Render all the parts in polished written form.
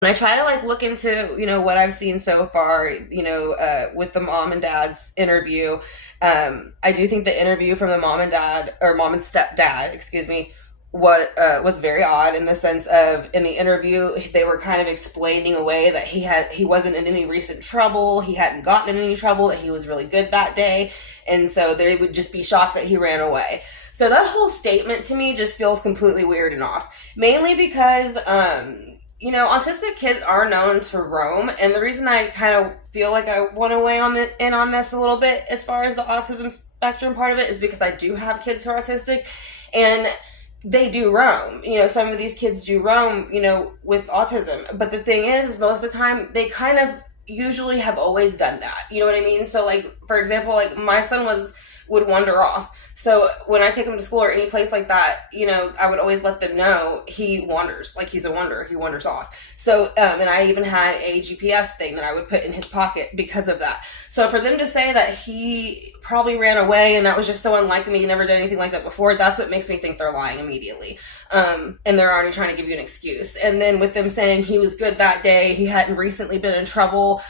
When I try to like look into, what I've seen so far, with the mom and dad's interview, I do think the interview from the mom and dad, or mom and stepdad, excuse me, what was very odd in the sense of, in the interview they were kind of explaining away that he wasn't in any recent trouble, he hadn't gotten in any trouble, that he was really good that day, and so they would just be shocked that he ran away. So that whole statement to me just feels completely weird and off, mainly because autistic kids are known to roam, and the reason I kind of feel like I want to weigh in on this a little bit as far as the autism spectrum part of it is because I do have kids who are autistic, and they do roam. Some of these kids do roam, with autism. But the thing is most of the time they kind of usually have always done that. You know what I mean? So like, for example, like my son would wander off. So when I take him to school or any place like that, I would always let them know he wanders, like he's a wanderer, he wanders off. So, and I even had a GPS thing that I would put in his pocket because of that. So for them to say that he probably ran away and that was just so unlike me, he never did anything like that before, that's what makes me think they're lying immediately. And they're already trying to give you an excuse. And then with them saying he was good that day, he hadn't recently been in trouble,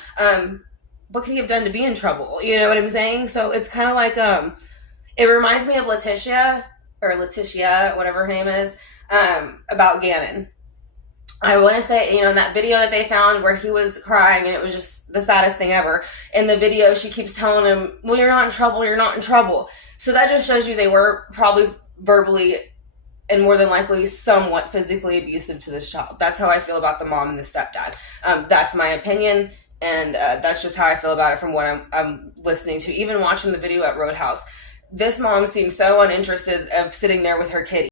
what could he have done to be in trouble? You know what I'm saying? So it's kind of like, it reminds me of Letitia, whatever her name is, about Gannon. I want to say, in that video that they found where he was crying and it was just the saddest thing ever. In the video, she keeps telling him, well, you're not in trouble, you're not in trouble. So that just shows you they were probably verbally and more than likely somewhat physically abusive to this child. That's how I feel about the mom and the stepdad. That's my opinion. And that's just how I feel about it from what I'm listening to. Even watching the video at Roadhouse, this mom seemed so uninterested of sitting there with her kid